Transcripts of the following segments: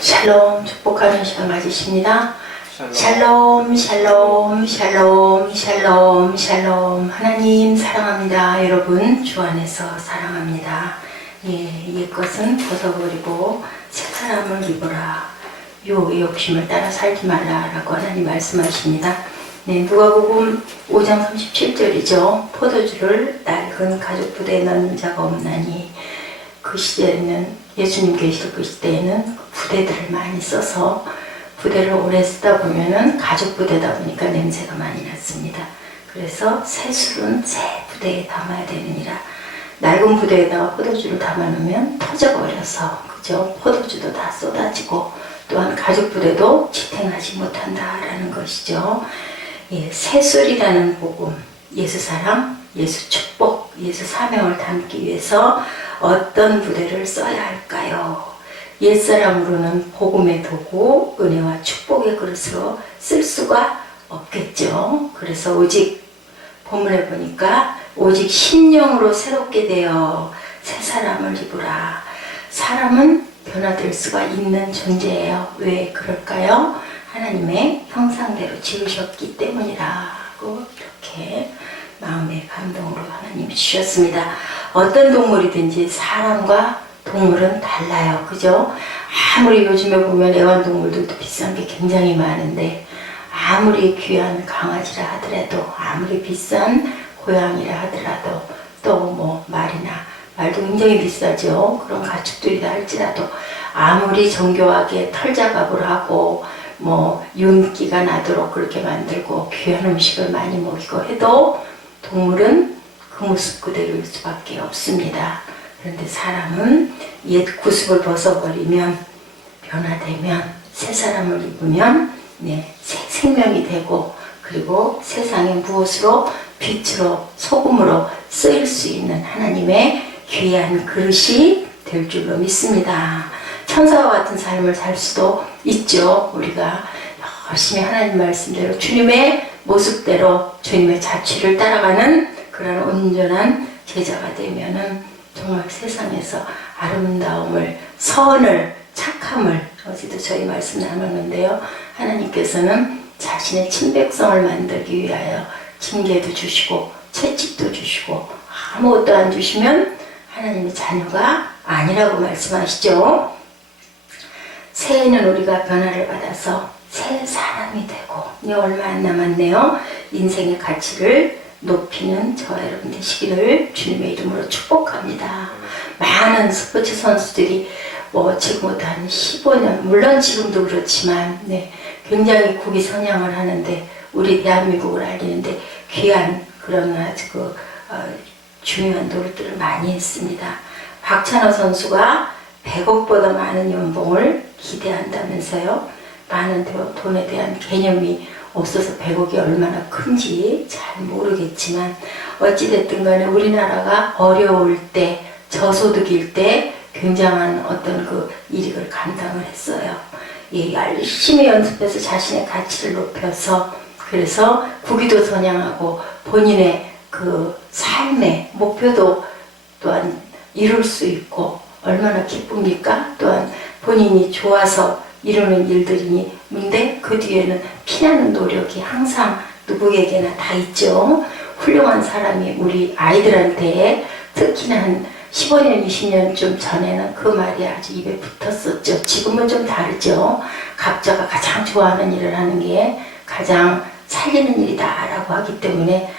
샬롬, 축복하는 시간 가지십니다. 샬롬, 샬롬, 샬롬, 샬롬, 샬롬. 하나님 사랑합니다. 여러분 주 안에서 사랑합니다. 옛것은 벗어버리고 새 사람을 입어라. 유혹의 욕심을 따라 살지 말라라고 하나님 말씀하십니다. 누가복음 5장 37절이죠. 포도주를 낡은 가죽 부대에 넣는 자가 없나니. 그 시대에는 예수님 계실 그 시대에는 부대들을 많이 써서 부대를 오래 쓰다 보면은 가죽 부대다 보니까 냄새가 많이 났습니다. 그래서 새 술은 새 부대에 담아야 되느니라. 낡은 부대에다가 포도주를 담아놓으면 터져버려서 그죠? 포도주도 다 쏟아지고 또한 가죽 부대도 지탱하지 못한다라는 것이죠. 새 술이라는 복음, 예수 사랑, 예수 축복, 예수 사명을 담기 위해서 어떤 부대를 써야 할까요? 옛사람으로는 복음의 도구, 은혜와 축복의 그릇으로 쓸 수가 없겠죠. 그래서 오직 본문에 보니까 오직 신령으로 새롭게 되어 새 사람을 입으라. 사람은 변화될 수가 있는 존재예요. 왜 그럴까요? 하나님의 형상대로 지으셨기 때문이라고 이렇게 마음의 감동으로 하나님이 주셨습니다. 어떤 동물이든지 사람과 동물은 달라요. 그죠? 아무리 요즘에 보면 애완동물들도 비싼 게 굉장히 많은데 아무리 귀한 강아지라 하더라도 아무리 비싼 고양이라 하더라도 또 뭐 말도 굉장히 비싸죠. 그런 가축들이다 할지라도 아무리 정교하게 털작업을 하고 뭐 윤기가 나도록 그렇게 만들고 귀한 음식을 많이 먹이고 해도 동물은 그 모습 그대로일 수밖에 없습니다. 그런데 사람은 옛 구습을 벗어버리면 변화되면 새 사람을 입으면 새 생명이 되고 그리고 세상에 무엇으로 빛으로 소금으로 쓰일 수 있는 하나님의 귀한 그릇이 될 줄로 믿습니다. 천사와 같은 삶을 살 수도 있죠. 우리가 열심히 하나님 말씀대로 주님의 모습대로 주님의 자취를 따라가는 그런 온전한 제자가 되면은 정말 세상에서 아름다움을, 선을, 착함을 어제도 저희 말씀 나눴는데요. 하나님께서는 자신의 친백성을 만들기 위하여 징계도 주시고 채찍도 주시고 아무것도 안 주시면 하나님의 자녀가 아니라고 말씀하시죠. 새해에는 우리가 변화를 받아서 새 사람이 되고 이제 얼마 안 남았네요. 인생의 가치를 높이는 저와 여러분 되시기를 주님의 이름으로 축복합니다. 많은 스포츠 선수들이 지금부터 한 15년 물론 지금도 그렇지만 굉장히 국위 선양을 하는데 우리 대한민국을 알리는데 귀한 그런 아주 중요한 노릇들을 많이 했습니다. 박찬호 선수가 100억보다 많은 연봉을 기대한다면서요. 많은 돈에 대한 개념이 없어서 100억이 얼마나 큰지 잘 모르겠지만 어찌됐든 간에 우리나라가 어려울 때 저소득일 때 굉장한 어떤 그 이익을 감당을 했어요. 열심히 연습해서 자신의 가치를 높여서 그래서 국위도 선양하고 본인의 그 삶의 목표도 또한 이룰 수 있고 얼마나 기쁩니까? 또한 본인이 좋아서 이루는 일들이니 근데 그 뒤에는 피나는 노력이 항상 누구에게나 다 있죠. 훌륭한 사람이 우리 아이들한테 특히나 한 15년, 20년쯤 전에는 그 말이 아주 입에 붙었었죠. 지금은 좀 다르죠. 각자가 가장 좋아하는 일을 하는 게 가장 살리는 일이다 라고 하기 때문에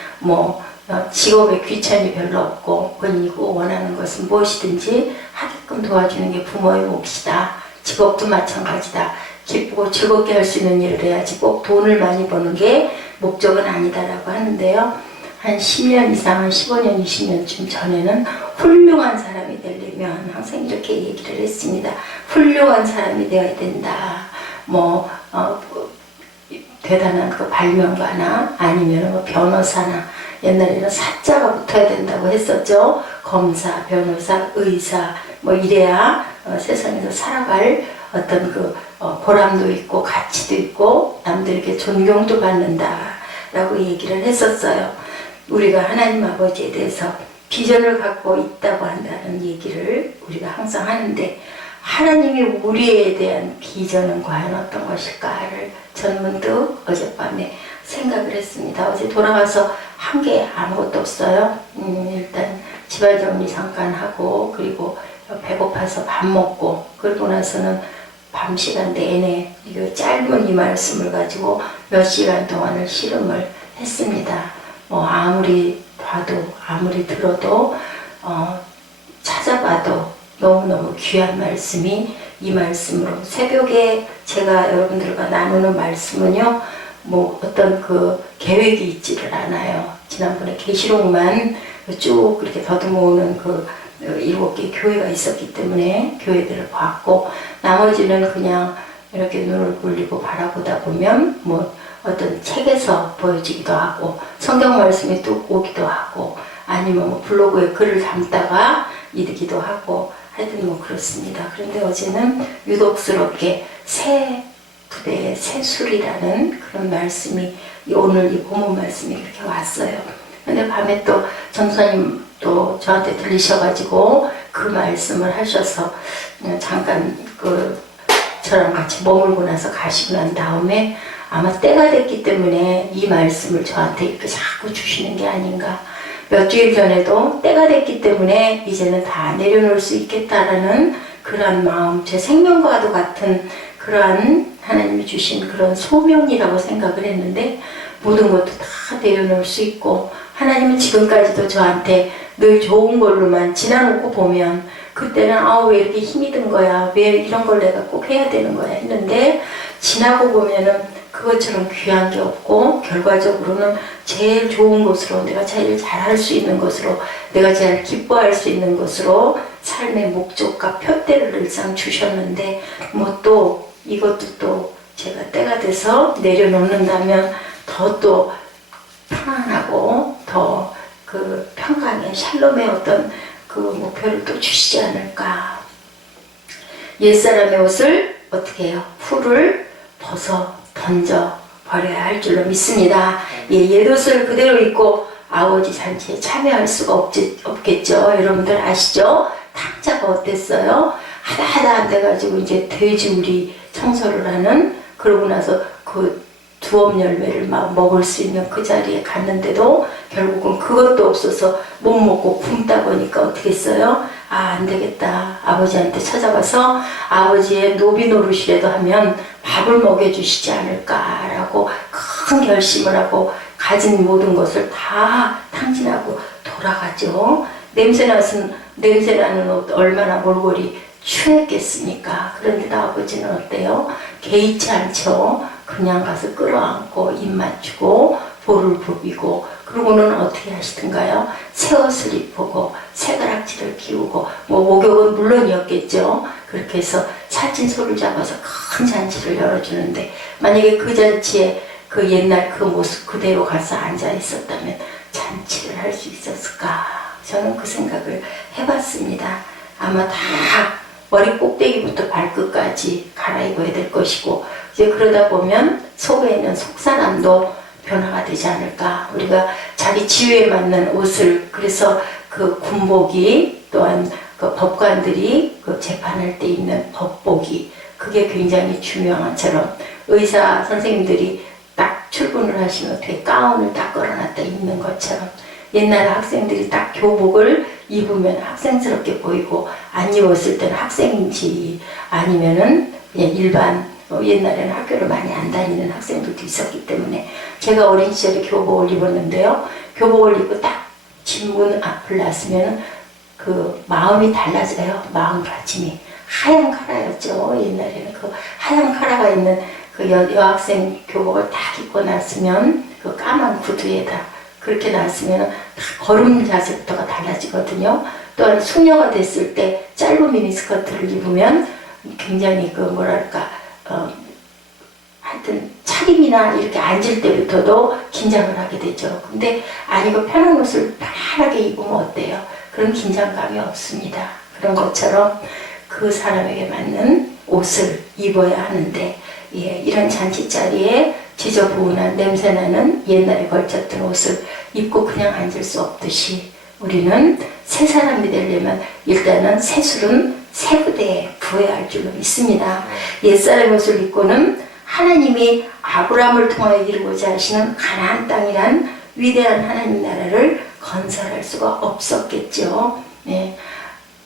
직업에 귀천이 별로 없고 본인이 꼭 원하는 것은 무엇이든지 하게끔 도와주는 게 부모의 몫이다. 직업도 마찬가지다. 기쁘고 즐겁게 할 수 있는 일을 해야지 꼭 돈을 많이 버는 게 목적은 아니다라고 하는데요. 한 10년 이상, 한 15년, 20년쯤 전에는 훌륭한 사람이 되려면 항상 이렇게 얘기를 했습니다. 훌륭한 사람이 되어야 된다. 대단한 그 발명가나 아니면 변호사나 옛날에는 사자가 붙어야 된다고 했었죠. 검사, 변호사, 의사 이래야 세상에서 살아갈 어떤 보람도 있고 가치도 있고 남들에게 존경도 받는다라고 얘기를 했었어요. 우리가 하나님 아버지에 대해서 비전을 갖고 있다고 한다는 얘기를 우리가 항상 하는데 하나님이 우리에 대한 비전은 과연 어떤 것일까를 전 문득 어젯밤에 생각을 했습니다. 어제 돌아가서 한 게 아무것도 없어요. 일단 집안 정리 잠깐 하고, 그리고 배고파서 밥 먹고, 그러고 나서는 밤 시간 내내 이 짧은 이 말씀을 가지고 몇 시간 동안을 씨름을 했습니다. 뭐 아무리 봐도 아무리 들어도 찾아봐도 너무너무 귀한 말씀이 이 말씀으로, 새벽에 제가 여러분들과 나누는 말씀은요, 뭐 어떤 그 계획이 있지를 않아요. 지난번에 계시록만 쭉 그렇게 더듬어오는 그 7개 교회가 있었기 때문에 교회들을 봤고, 나머지는 그냥 이렇게 눈을 굴리고 바라보다 보면 뭐 어떤 책에서 보여지기도 하고, 성경 말씀이 또 오기도 하고, 아니면 뭐 블로그에 글을 담다가 읽기도 하고, 하여튼 뭐 그렇습니다. 그런데 어제는 유독스럽게 새 부대의 새술이라는 그런 말씀이, 오늘 이 본문 말씀이 이렇게 왔어요. 근데 밤에 또 전사님 또 저한테 들리셔가지고 그 말씀을 하셔서 잠깐 저랑 같이 머물고 나서 가시고 난 다음에 아마 때가 됐기 때문에 이 말씀을 저한테 이렇게 자꾸 주시는 게 아닌가. 몇 주일 전에도 때가 됐기 때문에 이제는 다 내려놓을 수 있겠다라는 그러한 마음, 제 생명과도 같은 그러한 하나님이 주신 그런 소명이라고 생각을 했는데, 모든 것도 다 내려놓을 수 있고, 하나님은 지금까지도 저한테 늘 좋은 걸로만 지나놓고 보면, 그때는 왜 이렇게 힘이 든 거야, 왜 이런 걸 내가 꼭 해야 되는 거야 했는데, 지나고 보면은 그것처럼 귀한 게 없고, 결과적으로는 제일 좋은 것으로, 내가 제일 잘할 수 있는 것으로, 내가 제일 기뻐할 수 있는 것으로 삶의 목적과 표대를 늘상 주셨는데, 뭐 또 이것도 또 제가 때가 돼서 내려놓는다면 더 또 편안하고 더 그 평강의 샬롬의 어떤 그 목표를 또 주시지 않을까. 옛사람의 옷을 어떻게 해요? 풀을 벗어 던져 버려야 할 줄로 믿습니다. 옛옷을 그대로 입고 아버지 잔치에 참여할 수가 없겠죠. 여러분들 아시죠? 탕자가 어땠어요? 하다 안 돼가지고 이제 돼지우리 청소를 하는, 그러고 나서 그 두엄 열매를 막 먹을 수 있는 그 자리에 갔는데도 결국은 그것도 없어서 못 먹고 굶다 보니까 어떻게 했어요? 안 되겠다. 아버지한테 찾아가서 아버지의 노비 노릇이라도 하면 밥을 먹여주시지 않을까라고 큰 결심을 하고 가진 모든 것을 다 탕진하고 돌아가죠. 냄새나는 옷 얼마나 몰골이 추했겠습니까? 그런데 아버지는 어때요? 개의치 않죠. 그냥 가서 끌어안고 입 맞추고 볼을 부비고, 그러고는 어떻게 하시던가요? 새 옷을 입고 새가락지를 끼우고, 뭐 목욕은 물론이었겠죠. 그렇게 해서 살찐소를 잡아서 큰 잔치를 열어주는데, 만약에 그 잔치에 그 옛날 그 모습 그대로 가서 앉아 있었다면 잔치를 할 수 있었을까? 저는 그 생각을 해봤습니다. 아마 다 머리 꼭대기부터 발끝까지 갈아입어야 될 것이고, 이제 그러다 보면 속에 있는 속사람도 변화가 되지 않을까. 우리가 자기 지위에 맞는 옷을, 그래서 그 군복이, 또한 그 법관들이 그 재판할 때 입는 법복이, 그게 굉장히 중요한 것처럼 의사 선생님들이 딱 출근을 하시면 어떻게 가운을 딱 걸어놨다 입는 것처럼, 옛날 학생들이 딱 교복을 입으면 학생스럽게 보이고, 안 입었을 때는 학생인지 아니면은 그냥 일반, 옛날에는 학교를 많이 안 다니는 학생들도 있었기 때문에, 제가 어린 시절에 교복을 입었는데요, 교복을 입고 딱 집문 앞을 나서면 그 마음이 달라져요. 마음가짐이. 하얀 카라였죠. 옛날에는 그 하얀 카라가 있는 그 여학생 교복을 딱 입고 났으면, 그 까만 구두에다 그렇게 나왔으면 걸음 자세부터가 달라지거든요. 또한 수녀가 됐을 때 짧은 미니스커트를 입으면 굉장히 그 뭐랄까, 하여튼 차림이나 이렇게 앉을 때부터도 긴장을 하게 되죠. 근데 아니고 편한 옷을 편하게 입으면 어때요? 그런 긴장감이 없습니다. 그런 것처럼 그 사람에게 맞는 옷을 입어야 하는데, 이런 잔치 자리에 지저분한 냄새나는 옛날에 걸쳤던 옷을 입고 그냥 앉을 수 없듯이, 우리는 새 사람이 되려면 일단은 새술은 새 부대에 부여할 줄로 믿습니다. 옛사람의 옷을 입고는 하나님이 아브라함을 통하여 이루고자 하시는 가나안 땅이란 위대한 하나님 나라를 건설할 수가 없었겠죠. 네.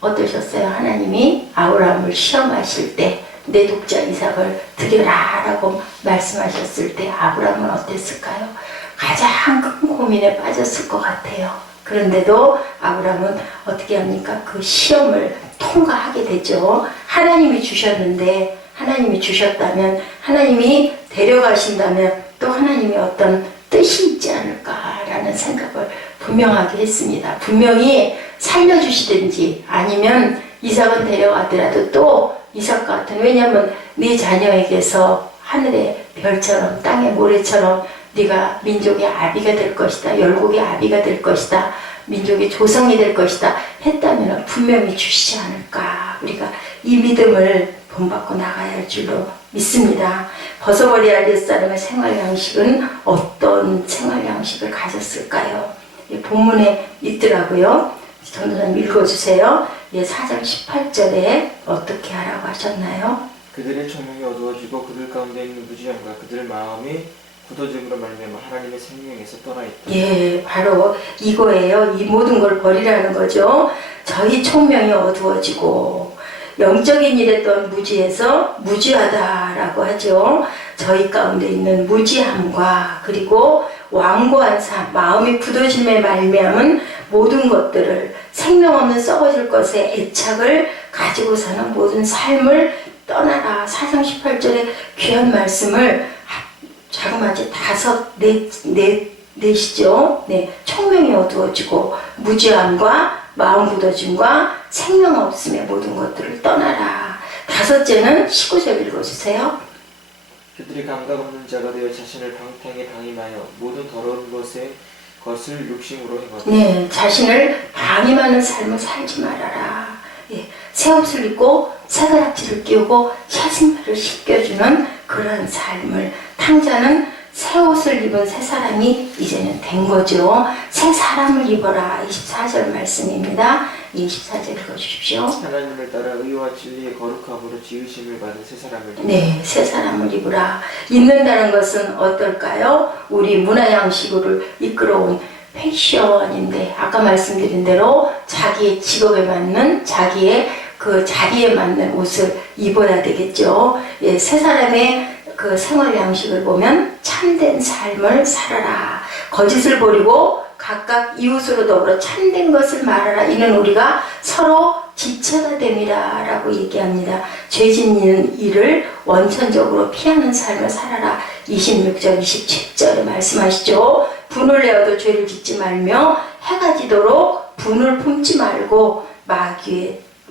어떠셨어요? 하나님이 아브라함을 시험하실 때 내 독자 이삭을 드려라 라고 말씀하셨을 때 아브라함은 어땠을까요? 가장 큰 고민에 빠졌을 것 같아요. 그런데도 아브라함은 어떻게 합니까? 그 시험을 통과하게 되죠. 하나님이 주셨는데, 하나님이 주셨다면, 하나님이 데려가신다면 또 하나님이 어떤 뜻이 있지 않을까라는 생각을 분명하게 했습니다. 분명히 살려주시든지 아니면 이삭은 데려가더라도 또 이삭 같은, 왜냐하면 네 자녀에게서 하늘의 별처럼 땅의 모래처럼 네가 민족의 아비가 될 것이다, 열국의 아비가 될 것이다, 민족의 조상이 될 것이다 했다면 분명히 주시지 않을까. 우리가 이 믿음을 본받고 나가야 할 줄로 믿습니다. 벗어버려야 할 옛사람의 생활 양식은 어떤 생활 양식을 가졌을까요? 본문에 있더라고요. 전도사님 읽어주세요. 4장 18절에 어떻게 하라고 하셨나요? 그들의 총명이 어두워지고 그들 가운데 있는 무지함과 그들 마음이 굳어짐으로 말미암아 하나님의 생명에서 떠나 있다. 예, 바로 이거예요. 이 모든 걸 버리라는 거죠. 저희 총명이 어두워지고 영적인 일에 또한 무지해서 무지하다라고 하죠. 저희 가운데 있는 무지함과 그리고 완고한 삶, 마음이 굳어짐에 말미암은 모든 것들을 생명 없는 썩어질 것에 애착을 가지고 사는 모든 삶을 떠나라. 4장 18절의 귀한 말씀을 자그마치 넷이죠. 네, 총명이 어두워지고 무지함과 마음 굳어짐과 생명 없음의 모든 것들을 떠나라. 다섯째는 19절 읽어주세요. 그들이 감각 없는 자가 되어 자신을 방탕에 방임하여 모든 더러운 것을 욕심으로 행하다. 네, 자신을 방임하는 삶을 살지 말아라. 예, 새 옷을 입고 새 가락지를 끼우고 새 신발을 신겨주는 그런 삶을, 탕자는 새 옷을 입은 새 사람이 이제는 된 거죠. 새 사람을 입어라. 24절 말씀입니다. 24절 읽어주십시오. 하나님을 따라 의와 진리의 거룩함으로 지으심을 받은 새 사람을 입으라. 네, 새 사람을 입으라. 입는다는 것은 어떨까요? 우리 문화 양식으로 이끌어온 패션인데, 아까 말씀드린 대로 자기의 직업에 맞는, 자기의 그 자리에 맞는 옷을 입어야 되겠죠. 예, 새 사람의 그 생활 양식을 보면 참된 삶을 살아라. 거짓을 버리고 각각 이웃으로 더불어 참된 것을 말하라. 이는 우리가 서로 지체가 됨이라 라고 얘기합니다. 죄 짓는 일을 원천적으로 피하는 삶을 살아라. 26절 27절에 말씀하시죠. 분을 내어도 죄를 짓지 말며 해가 지도록 분을 품지 말고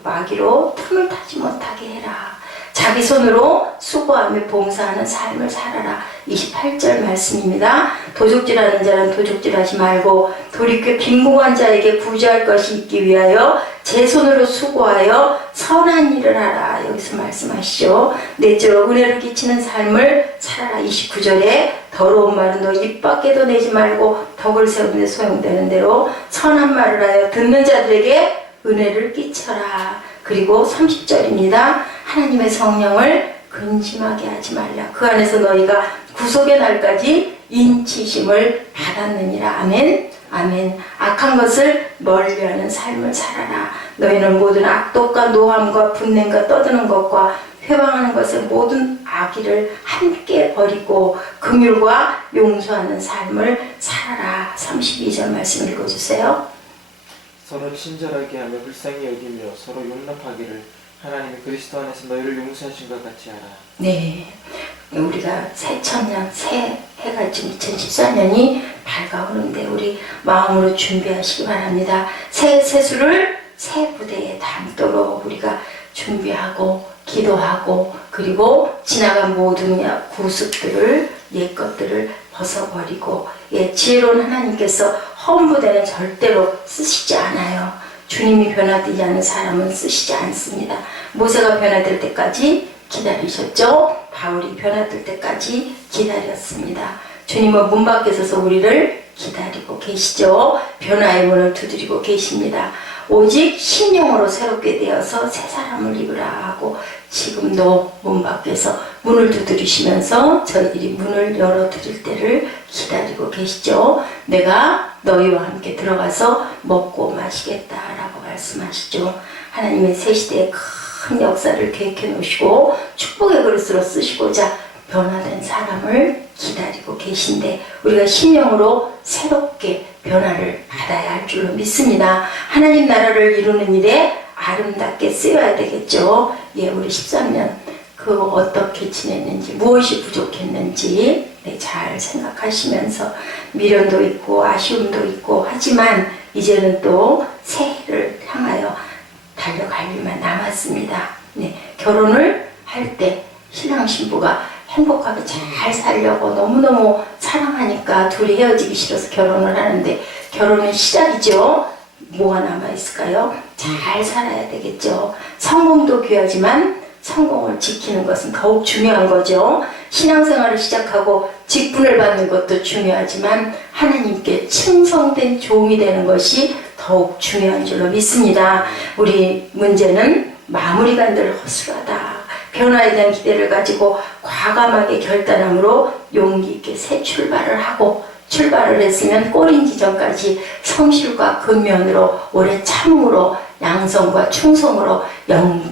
마귀로 틈을 타지 못하게 해라. 자기 손으로 수고하며 봉사하는 삶을 살아라. 28절 말씀입니다. 도적질하는 자는 도적질하지 말고 돌이켜 빈궁한 자에게 부지할 것이 있기 위하여 제 손으로 수고하여 선한 일을 하라. 여기서 말씀하시죠. 넷째로 은혜를 끼치는 삶을 살아라. 29절에 더러운 말은 너 입 밖에도 내지 말고 덕을 세우는 데 소용되는 대로 선한 말을 하여 듣는 자들에게 은혜를 끼쳐라. 그리고 30절입니다. 하나님의 성령을 근심하게 하지 말라. 그 안에서 너희가 구속의 날까지 인치심을 받았느니라. 아멘. 아멘. 악한 것을 멀리하는 삶을 살아라. 너희는 모든 악독과 노함과 분냄과 떠드는 것과 회방하는 것의 모든 악의를 함께 버리고 긍휼과 용서하는 삶을 살아라. 32절 말씀 읽어주세요. 서로 친절하게 하며 불쌍히 여기며 서로 용납하기를 하나님이 그리스도 안에서 너희를 용서하신 것 같이 하라. 네, 우리가 새천년, 새 해가 지금 2014년이 밝아오는데 우리 마음으로 준비하시기 바랍니다. 새 세수를 새 부대에 담도록 우리가 준비하고 기도하고 그리고 지나간 모든 구습들을 옛 것들을 벗어버리고 지혜로운 하나님께서 험부대는 절대로 쓰시지 않아요. 주님이 변화되지 않은 사람은 쓰시지 않습니다. 모세가 변화될 때까지 기다리셨죠. 바울이 변화될 때까지 기다렸습니다. 주님은 문 밖에 서서 우리를 기다리고 계시죠. 변화의 문을 두드리고 계십니다. 오직 신령으로 새롭게 되어서 새 사람을 입으라 하고 지금도 문 밖에서 문을 두드리시면서 저희들이 문을 열어드릴 때를 기다리고 계시죠. 내가 너희와 함께 들어가서 먹고 마시겠다라고 말씀하시죠. 하나님의 새 시대의 큰 역사를 계획해 놓으시고 축복의 그릇으로 쓰시고자 변화된 사람을 기다리고 계신데 우리가 심령으로 새롭게 변화를 받아야 할 줄로 믿습니다. 하나님 나라를 이루는 일에 아름답게 쓰여야 되겠죠. 예, 우리 13년 그 어떻게 지냈는지 무엇이 부족했는지 잘 생각하시면서 미련도 있고 아쉬움도 있고 하지만 이제는 또 새해를 향하여 달려갈 일만 남았습니다. 네, 결혼을 할 때 신랑 신부가 행복하게 잘 살려고 너무너무 사랑하니까 둘이 헤어지기 싫어서 결혼을 하는데 결혼은 시작이죠. 뭐가 남아있을까요? 잘 살아야 되겠죠. 성공도 귀하지만 성공을 지키는 것은 더욱 중요한 거죠. 신앙생활을 시작하고 직분을 받는 것도 중요하지만 하나님께 충성된 종이 되는 것이 더욱 중요한 줄로 믿습니다. 우리 문제는 마무리가 늘 허술하다. 변화에 대한 기대를 가지고 과감하게 결단함으로 용기 있게 새 출발을 하고 출발을 했으면 꼬린 지점까지 성실과 근면으로 오래 참음으로 양성과 충성으로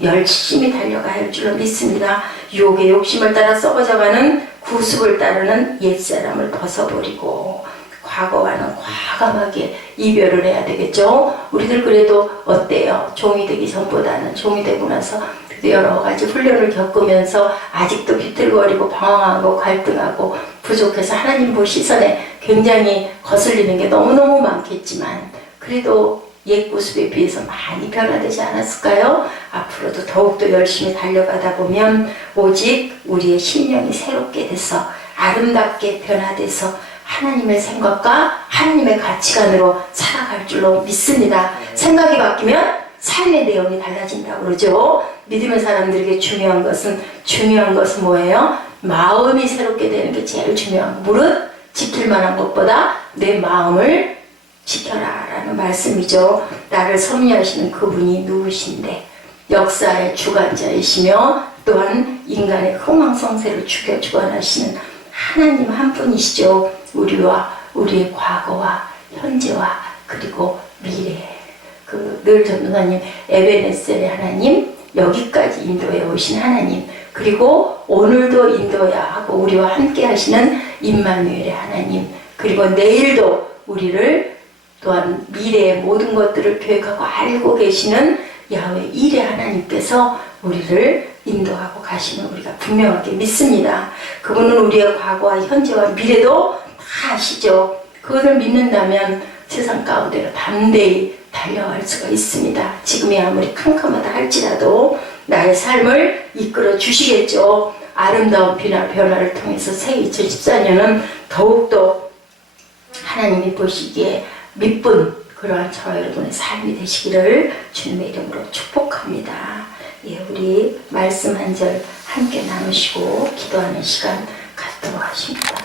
열심히 달려가야 할 줄로 믿습니다. 유혹의 욕심을 따라 썩어져가는 구습을 따르는 옛사람을 벗어버리고 과거와는 과감하게 이별을 해야 되겠죠. 우리들 그래도 어때요? 종이 되기 전보다는 종이 되고 나서 여러 가지 훈련을 겪으면서 아직도 비틀거리고 방황하고 갈등하고 부족해서 하나님 보 시선에 굉장히 거슬리는 게 너무너무 많겠지만 그래도 옛 모습에 비해서 많이 변화되지 않았을까요? 앞으로도 더욱더 열심히 달려가다 보면 오직 우리의 심령이 새롭게 돼서 아름답게 변화돼서 하나님의 생각과 하나님의 가치관으로 살아갈 줄로 믿습니다. 생각이 바뀌면 삶의 내용이 달라진다고 그러죠. 믿음의 사람들에게 중요한 것은 뭐예요? 마음이 새롭게 되는 게 제일 중요한 거. 무릇 지킬 만한 것보다 내 마음을 지켜라 라는 말씀이죠. 나를 섭리하시는 그분이 누구신데 역사의 주관자이시며 또한 인간의 흥왕성쇠를 주관하시는 하나님 한 분이시죠. 우리와 우리의 과거와 현재와 그리고 미래 늘 전도사님 에베네셀의 하나님 여기까지 인도해 오신 하나님 그리고 오늘도 인도해야 하고 우리와 함께 하시는 임마누엘의 하나님 그리고 내일도 우리를 또한 미래의 모든 것들을 계획하고 알고 계시는 야훼 일의 하나님께서 우리를 인도하고 가시는 우리가 분명하게 믿습니다. 그분은 우리의 과거와 현재와 미래도 다 아시죠. 그것을 믿는다면 세상 가운데로 담대히 달려갈 수가 있습니다. 지금이 아무리 캄캄하다 할지라도 나의 삶을 이끌어 주시겠죠. 아름다운 변화를 통해서 새 2014년은 더욱더 하나님이 보시기에 미쁜 그러한 저와 여러분의 삶이 되시기를 주님의 이름으로 축복합니다. 예, 우리 말씀 한 절 함께 나누시고 기도하는 시간 갖도록 하십니다.